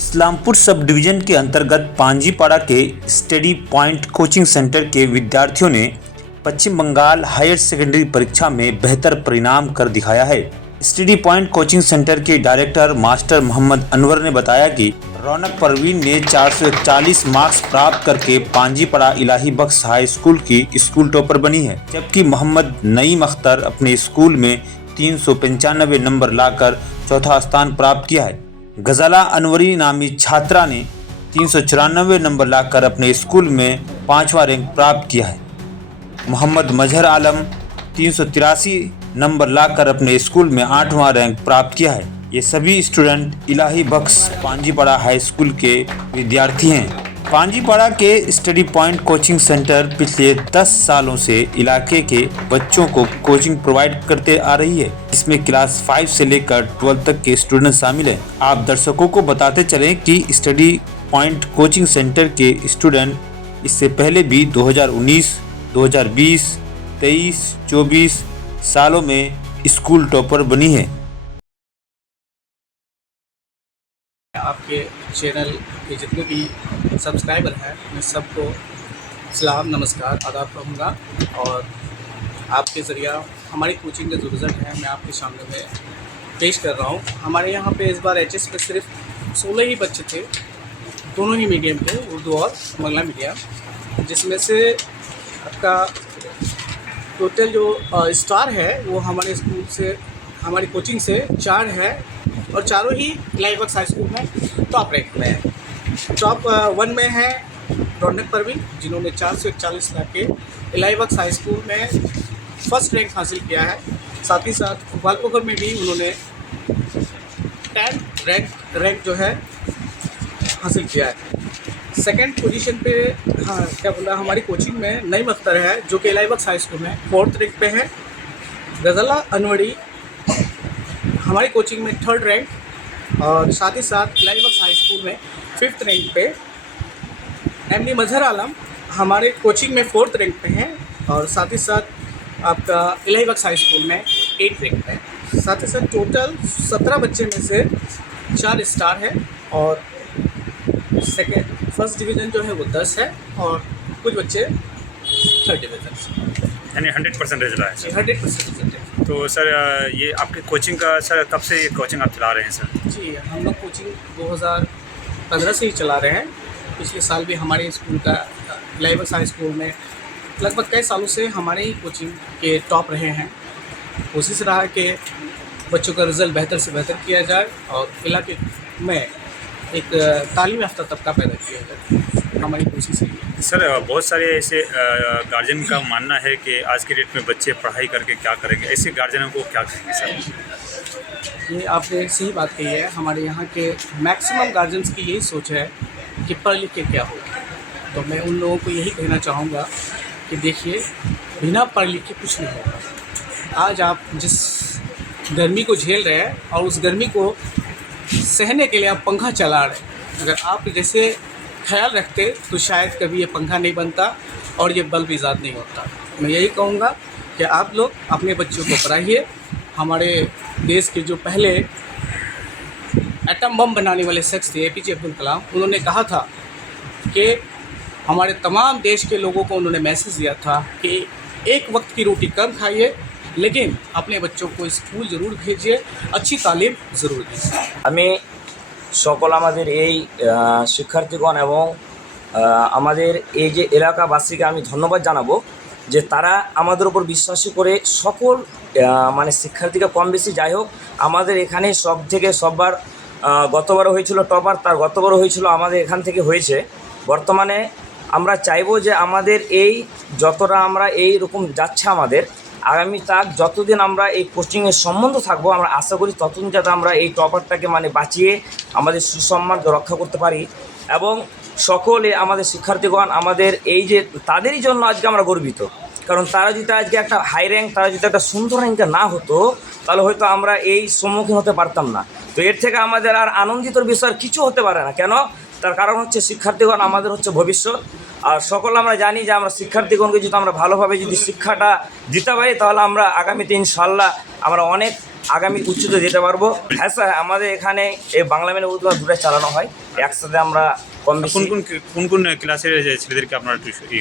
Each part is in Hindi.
इस्लामपुर सब डिवीजन के अंतर्गत पांजीपाड़ा के स्टडी पॉइंट कोचिंग सेंटर के विद्यार्थियों ने पश्चिम बंगाल हायर सेकेंडरी परीक्षा में बेहतर परिणाम कर दिखाया है। स्टडी पॉइंट कोचिंग सेंटर के डायरेक्टर मास्टर मोहम्मद अनवर ने बताया कि रौनक परवीन ने 441 मार्क्स प्राप्त करके पांजीपाड़ा इलाही बख्श हाई स्कूल की स्कूल टॉपर बनी है, जबकि मोहम्मद नईम अख्तर अपने स्कूल में 395 नंबर लाकर चौथा स्थान प्राप्त किया है। गजाला अनवरी नामी छात्रा ने 394 नंबर लाकर अपने स्कूल में 5वां रैंक प्राप्त किया है। मोहम्मद मजहर आलम 383 नंबर लाकर अपने स्कूल में 8वां रैंक प्राप्त किया है। ये सभी स्टूडेंट इलाही बख्श पांजीपाड़ा हाई स्कूल के विद्यार्थी हैं। पांजीपाड़ा के स्टडी पॉइंट कोचिंग सेंटर पिछले 10 सालों से इलाके के बच्चों को कोचिंग प्रोवाइड करते आ रही है। इसमें क्लास 5 से लेकर 12 तक के स्टूडेंट शामिल हैं। आप दर्शकों को बताते चलें कि स्टडी पॉइंट कोचिंग सेंटर के स्टूडेंट इससे पहले भी 2019, 2020, 23, 24 सालों में स्कूल टॉपर बनी है। आपके चैनल के जितने भी सब्सक्राइबर हैं मैं सबको सलाम नमस्कार आदाब कहूँगा और आपके ज़रिया हमारी कोचिंग का जो रिज़ल्ट है मैं आपके सामने में पेश कर रहा हूँ। हमारे यहाँ पे इस बार एचएस पे सिर्फ 16 ही बच्चे थे, दोनों ही मीडियम थे, उर्दू और बांग्ला मीडियम, जिसमें से आपका टोटल जो स्टार है वो हमारे स्कूल से हमारी कोचिंग से 4 है और चारों ही इलाही बख्श हाई स्कूल में टॉप रैंक में है। टॉप 1 में है रौनक परवीन, जिन्होंने 441 ला के इलाही बख्श हाई स्कूल में फर्स्ट रैंक हासिल किया है। साथ ही साथ गोपालपुर में भी उन्होंने 10 रैंक जो है हासिल किया है। सेकंड पोजीशन पे हमारी कोचिंग में नईम अख्तर है, जो कि इलाही बख्श हाई स्कूल में 4th रैंक पे है। गजाला अनवरी हमारी कोचिंग में 3rd रैंक और साथ ही साथ इलाही बख्श हाई स्कूल में 5th रैंक पे। एमडी मजहर आलम हमारे कोचिंग में 4th रैंक पे हैं और साथ ही साथ आपका इलाही बख्श हाई स्कूल में 8th रैंक पे है। साथ ही साथ टोटल 17 बच्चे में से 4 स्टार है और फर्स्ट डिवीज़न जो है वो 10 है और कुछ बच्चे 3rd डिवीज़न से, यानी 100% रिजल्ट आया है। 100% रिजल्ट है। तो सर ये आपके कोचिंग का सर कब से ये कोचिंग आप चला रहे हैं सर? जी, हम लोग कोचिंग 2015 से ही चला रहे हैं। पिछले साल भी हमारे स्कूल का इलाही बख्श हाई स्कूल में लगभग कई सालों से हमारे ही कोचिंग के टॉप रहे हैं। कोशिश रहा कि बच्चों का रिज़ल्ट बेहतर से बेहतर किया जाए और इलाके में एक तालीम याफ्ता तबका पैदा किया जाए, हमारी कोशिश है। सर बहुत सारे ऐसे गार्जियन का मानना है कि आज के डेट में बच्चे पढ़ाई करके क्या करेंगे, ऐसे गार्जियनों को क्या कहेंगे सर? ये आपने सही बात कही है। हमारे यहाँ के मैक्सिमम गार्जियंस की यही सोच है कि पढ़ लिख के क्या होगा। तो मैं उन लोगों को यही कहना चाहूँगा कि देखिए, बिना पढ़ लिख के कुछ नहीं होगा। आज आप जिस गर्मी को झेल रहे हैं और उस गर्मी को सहने के लिए आप पंखा चला रहे हैं, अगर आप जैसे ख्याल रखते तो शायद कभी ये पंखा नहीं बनता और ये बल्ब ईजाद नहीं होता। मैं यही कहूँगा कि आप लोग अपने बच्चों को पढ़ाइए। हमारे देश के जो पहले एटम बम बनाने वाले शख्स थे एपीजे अब्दुल कलाम, उन्होंने कहा था कि हमारे तमाम देश के लोगों को उन्होंने मैसेज दिया था कि एक वक्त की रोटी कम खाइए, लेकिन अपने बच्चों को स्कूल ज़रूर भेजिए, अच्छी तालीम ज़रूर दीजिए। আমি সকল আমাদের এই শিক্ষার্থীগণ এবং আমাদের এই যে এলাকাবাসীকে আমি ধন্যবাদ জানাবো যে তারা আমাদের উপর বিশ্বাসী করে সকল মানে শিক্ষার্থীকে কম বেশি যাই হোক আমাদের এখানে সব থেকে সববার গতবারও হয়েছিল টপার, তার গতবারও হয়েছিল আমাদের এখান থেকে হয়েছে। বর্তমানে আমরা চাইবো যে আমাদের এই যতটা আমরা এই রকম যাচ্ছে আমাদের আগামী তাক যতদিন আমরা এই কোচিংয়ের সম্বন্ধ থাকবো, আমরা আশা করি ততদিন যাতে আমরা এই টপারটাকে মানে বাঁচিয়ে আমাদের সুসম্মানকে রক্ষা করতে পারি এবং সকলে আমাদের শিক্ষার্থীগণ আমাদের এই যে তাদেরই জন্য আজকে আমরা গর্বিত। কারণ তারা যদি আজকে একটা হাই র্যাঙ্ক, তারা যদি একটা সুন্দর র্যাঙ্কে না হতো তাহলে হয়তো আমরা এই সম্মুখীন হতে পারতাম না। তো এর থেকে আমাদের আর আনন্দিতর বিষয় কিছু হতে পারে না। কেন? তার কারণ হচ্ছে শিক্ষার্থীগণ আমাদের হচ্ছে ভবিষ্যৎ। আর সকল আমরা জানি যে আমরা শিক্ষার্থীগণকে যদি আমরা ভালোভাবে যদি শিক্ষাটা দিতে পারি তাহলে আমরা আগামীতে ইনশাআল্লাহ আমরা অনেক আগামী উচ্চতা দিতে পারবো। হ্যাঁ স্যার, আমাদের এখানে এই বাংলা মিডিয়াম উর্দু দুটোই চালানো হয় একসাথে। আমরা কম বেশি কোন ক্লাসের যে ছেলেদেরকে আপনারা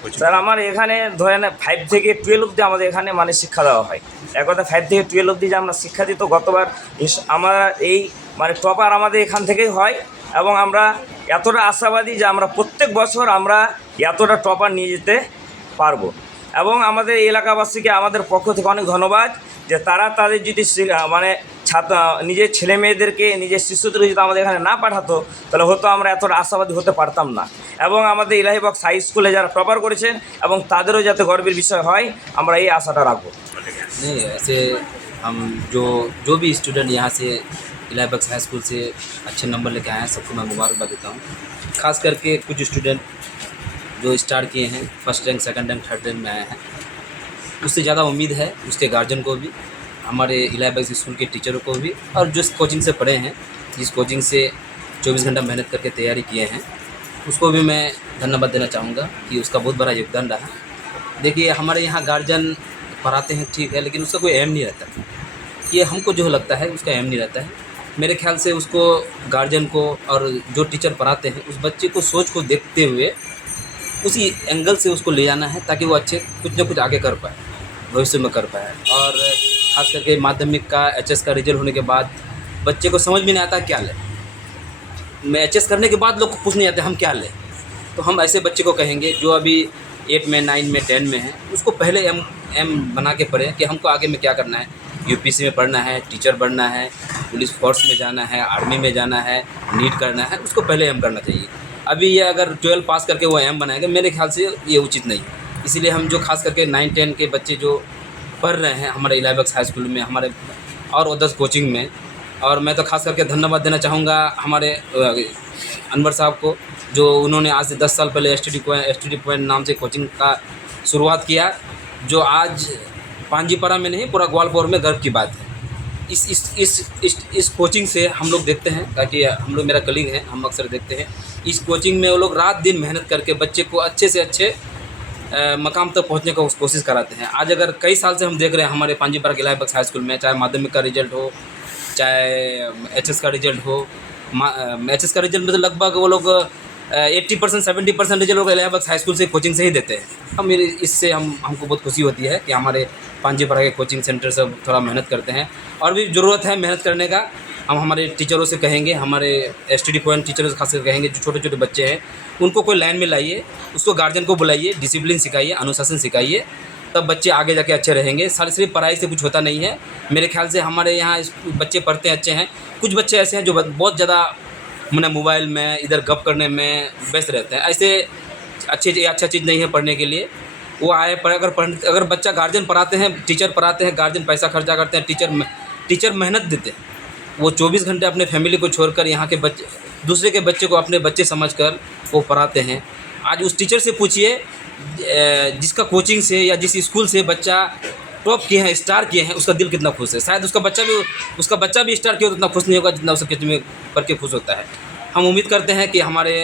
কোচিং? স্যার আমার এখানে ধরেন 5 থেকে 12 অবধি আমাদের এখানে মানে শিক্ষা দেওয়া হয়। এক কথা 5 থেকে 12 অবধি যে আমরা শিক্ষা দিই, তো গতবার আমরা এই মানে টপার আমাদের এখান থেকেই হয় এবং আমরা এতটা আশাবাদী যে আমরা প্রত্যেক বছর আমরা এতটা টপার নিয়ে যেতে পারবো। এবং আমাদের এলাকাবাসীকে আমাদের পক্ষ থেকে অনেক ধন্যবাদ যে তারা তাদের যদি মানে ছাত্র নিজের ছেলে মেয়েদেরকে নিজের শিশুদেরকে যদি আমাদের এখানে না পাঠাতো তাহলে হয়তো আমরা এতটা আশাবাদী হতে পারতাম না। এবং আমাদের ইলাহি বক্স হাই স্কুলে যারা টপার করেছেন এবং তাদেরও যাতে গর্বের বিষয় হয়, আমরা এই আশাটা রাখবো। नहीं, ऐसे हम जो भी स्टूडेंट यहाँ से इलाही बख्श हाई स्कूल से अच्छे नंबर लेके आए हैं, सबको मैं मुबारकबाद देता हूँ। खास करके कुछ स्टूडेंट जो स्टार किए हैं, first rank, second rank, third rank में आए हैं, उससे ज़्यादा उम्मीद है उसके गार्जियन को भी, हमारे इलाही बख्श स्कूल के टीचरों को भी, और जिस कोचिंग से पढ़े हैं, जिस कोचिंग से 24 घंटा मेहनत करके तैयारी किए हैं, उसको भी मैं धन्यवाद देना चाहूँगा कि उसका बहुत बड़ा योगदान रहा। देखिए हमारे यहाँ गार्जियन पढ़ाते हैं ठीक है, लेकिन उसका कोई एम नहीं रहता। ये हमको जो लगता है उसका एम नहीं रहता है। मेरे ख्याल से उसको गार्जियन को और जो टीचर पढ़ाते हैं उस बच्चे को सोच को देखते हुए उसी एंगल से उसको ले जाना है ताकि वो अच्छे कुछ न कुछ आगे कर पाए, भविष्य में कर पाए। और ख़ास करके माध्यमिक का HS का रिजल्ट होने के बाद बच्चे को समझ में नहीं आता क्या लें। मैं HS करने के बाद लोग को पूछ नहीं आते हम क्या लें, तो हम ऐसे बच्चे को कहेंगे जो अभी 8 में, 9 में, 10 में है, उसको पहले एम बना के पढ़े कि हमको आगे में क्या करना है। UPSC में पढ़ना है, टीचर बनना है, पुलिस फोर्स में जाना है, आर्मी में जाना है, नीट करना है, उसको पहले एम करना चाहिए। अभी ये अगर 12 पास करके वो एम बनाएगा, मेरे ख्याल से ये उचित नहीं। इसीलिए हम जो खास करके 9-10 के बच्चे जो पढ़ रहे हैं हमारे इलाही बख्श हाई स्कूल में, हमारे और अदर्स कोचिंग में, और मैं तो खास करके धन्यवाद देना चाहूँगा हमारे अनवर साहब को, जो उन्होंने आज से 10 साल पहले STD पॉइंट नाम से कोचिंग का शुरुआत किया, जो आज पांजीपारा में नहीं पूरा ग्वालपोर में गर्व की बात है। इस कोचिंग से हम लोग देखते हैं, ताकि हम लोग मेरा कलीग हैं, हम अक्सर देखते हैं इस कोचिंग में वो लोग रात दिन मेहनत करके बच्चे को अच्छे से अच्छे मकाम तक पहुंचने का कोशिश कराते हैं। आज अगर कई साल से हम देख रहे हैं हमारे पांजीपारा के इलाही बख्श हाई स्कूल में, चाहे माध्यमिक का रिजल्ट हो, चाहे HS का रिजल्ट हो, HS का रिजल्ट में तो लगभग वो लोग 80% 70% रिजल्ट लोग इलाही बख्श हाई स्कूल से कोचिंग से ही देते हैं। इससे हमको बहुत खुशी होती है कि हमारे पांजीपारा के कोचिंग सेंटर सब थोड़ा मेहनत करते हैं, और भी ज़रूरत है मेहनत करने का। हम हमारे टीचरों से कहेंगे, हमारे STD पॉइंट टीचरों से खासकर कहेंगे, जो छोटे छोटे बच्चे हैं उनको कोई लाइन में लाइए, उसको गार्जियन को बुलाइए, डिसिप्लिन सिखाइए, अनुशासन सिखाइए, तब बच्चे आगे जाके अच्छे रहेंगे। सिर्फ पढ़ाई से कुछ होता नहीं है। मेरे ख्याल से हमारे यहाँ बच्चे पढ़ते हैं अच्छे हैं, कुछ बच्चे ऐसे हैं जो बहुत ज़्यादा मैंने मोबाइल में इधर गप करने में व्यस्त रहते हैं। ऐसे अच्छा चीज़ नहीं है पढ़ने के लिए। वो आए पढ़े, अगर बच्चा गार्जियन पढ़ाते हैं, टीचर पढ़ाते हैं, गार्जियन पैसा खर्चा करते हैं, टीचर मेहनत देते हैं, वो 24 घंटे अपने फैमिली को छोड़कर यहाँ के बच्चे, दूसरे के बच्चे को अपने बच्चे समझकर वो पढ़ाते हैं। आज उस टीचर से पूछिए जिसका कोचिंग से या जिस स्कूल से बच्चा टॉप किए हैं, स्टार किए हैं, उसका दिल कितना खुश है। शायद उसका बच्चा भी स्टार किया तो उतना खुश नहीं होगा जितना उसके किचन में पढ़ के खुश होता है। हम उम्मीद करते हैं कि हमारे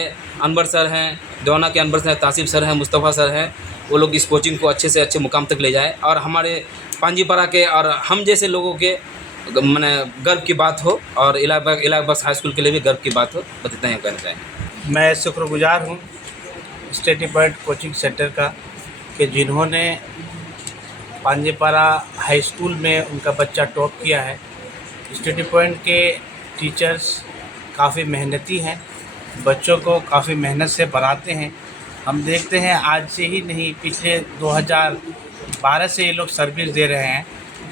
अनवर सर हैं, दोना के अनवर सर हैं, तासिफ सर हैं, मुस्तफ़ा सर हैं, वो लोग इस कोचिंग को अच्छे से अच्छे मुकाम तक ले जाए, और हमारे पांजीपारा के और हम जैसे लोगों के मैंने गर्व की बात हो, और इलाही बख्श हाई स्कूल के लिए भी गर्व की बात हो। बस इतना ही कहना चाहेंगे। मैं शुक्रगुजार हूँ स्टडी पॉइंट कोचिंग सेंटर का कि जिन्होंने पांजीपारा हाई स्कूल में उनका बच्चा टॉप किया है। स्टडी पॉइंट के टीचर्स काफ़ी मेहनती हैं, बच्चों को काफ़ी मेहनत से पढ़ाते हैं। हम देखते हैं आज से ही नहीं, पिछले 2012 से ये लोग सर्विस दे रहे हैं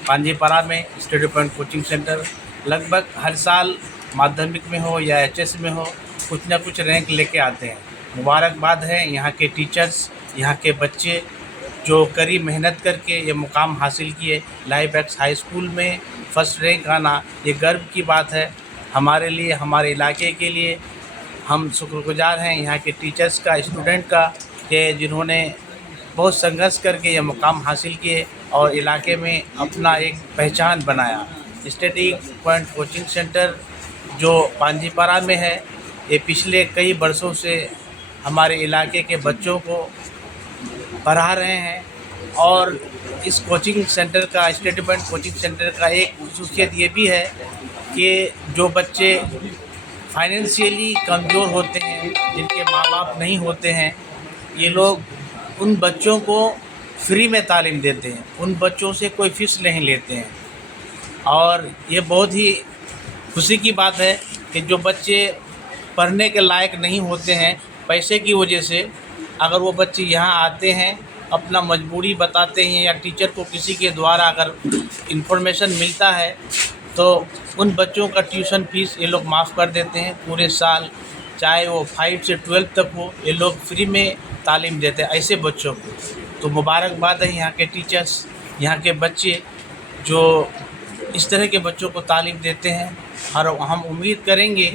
पांजीपारा में। स्टडी पॉइंट कोचिंग सेंटर लगभग हर साल माध्यमिक में हो या HS में हो कुछ ना कुछ रैंक लेके आते हैं। मुबारकबाद है यहाँ के टीचर्स, यहाँ के बच्चे जो कड़ी मेहनत करके ये मुकाम हासिल किए। इलाही बख्श हाई स्कूल में फर्स्ट रैंक आना ये गर्व की बात है हमारे लिए, हमारे इलाके के लिए। हम शुक्रगुजार हैं यहाँ के टीचर्स का, स्टूडेंट का, कि जिन्होंने बहुत संघर्ष करके ये मुकाम हासिल किए और इलाके में अपना एक पहचान बनाया। स्टडी पॉइंट कोचिंग सेंटर जो पांजीपारा में है, ये पिछले कई वर्षों से हमारे इलाके के बच्चों को पढ़ा रहे हैं और इस कोचिंग सेंटर का, स्टडी पॉइंट कोचिंग सेंटर का एक खसूसियत ये भी है कि जो बच्चे फाइनेंशियली कमज़ोर होते हैं, जिनके माँ बाप नहीं होते हैं, ये लोग उन बच्चों को फ्री में तालीम देते हैं, उन बच्चों से कोई फ़ीस नहीं लेते हैं। और ये बहुत ही खुशी की बात है कि जो बच्चे पढ़ने के लायक नहीं होते हैं पैसे की वजह से, अगर वो बच्चे यहाँ आते हैं, अपना मजबूरी बताते हैं या टीचर को किसी के द्वारा अगर इन्फॉर्मेशन मिलता है तो उन बच्चों का ट्यूशन फ़ीस ये लोग माफ़ कर देते हैं पूरे साल, चाहे वो 5 से 12 तक हो, ये लोग फ्री में तालीम देते हैं ऐसे बच्चों को। तो मुबारकबाद है यहाँ के टीचर्स, यहाँ के बच्चे जो इस तरह के बच्चों को तालीम देते हैं। और हम उम्मीद करेंगे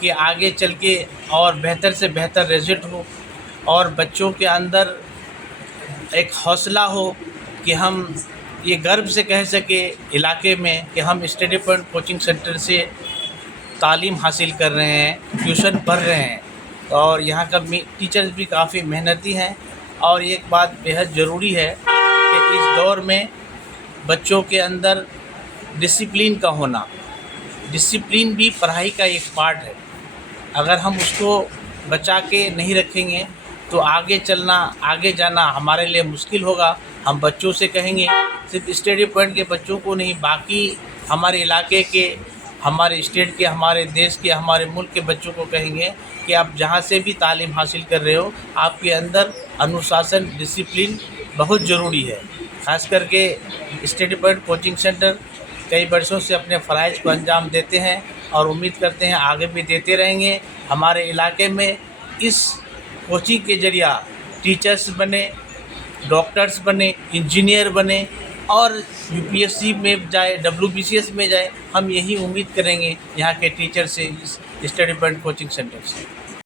कि आगे चल के और बेहतर से बेहतर रिजल्ट हो और बच्चों के अंदर एक हौसला हो कि हम ये गर्व से कह सके इलाके में कि हम स्टडी पॉइंट कोचिंग सेंटर से तालीम हासिल कर रहे हैं, ट्यूशन पढ़ रहे हैं। और यहाँ का टीचर्स भी काफ़ी मेहनती हैं। और एक बात बेहद ज़रूरी है कि इस दौर में बच्चों के अंदर डिसिप्लिन का होना, डिसिप्लिन भी पढ़ाई का एक पार्ट है। अगर हम उसको बचा के नहीं रखेंगे तो आगे चलना, आगे जाना हमारे लिए मुश्किल होगा। हम बच्चों से कहेंगे, सिर्फ स्टडी पॉइंट के बच्चों को नहीं, बाकी हमारे इलाके के, हमारे स्टेट के, हमारे देश के, हमारे मुल्क के बच्चों को कहेंगे कि आप जहाँ से भी तालीम हासिल कर रहे हो, आपके अंदर अनुशासन, डिसिप्लिन बहुत ज़रूरी है। ख़ास करके स्टडी पॉइंट कोचिंग सेंटर कई वर्षों से अपने फ़राइज़ को अंजाम देते हैं और उम्मीद करते हैं आगे भी देते रहेंगे। हमारे इलाके में इस कोचिंग के ज़रिया टीचर्स बने, डॉक्टर्स बने, इंजीनियर बने और यूपीएससी में जाए, डब्ल्यूबीसीएस में जाए। हम यही उम्मीद करेंगे यहाँ के टीचर से, इस स्टडी पॉइंट कोचिंग सेंटर से।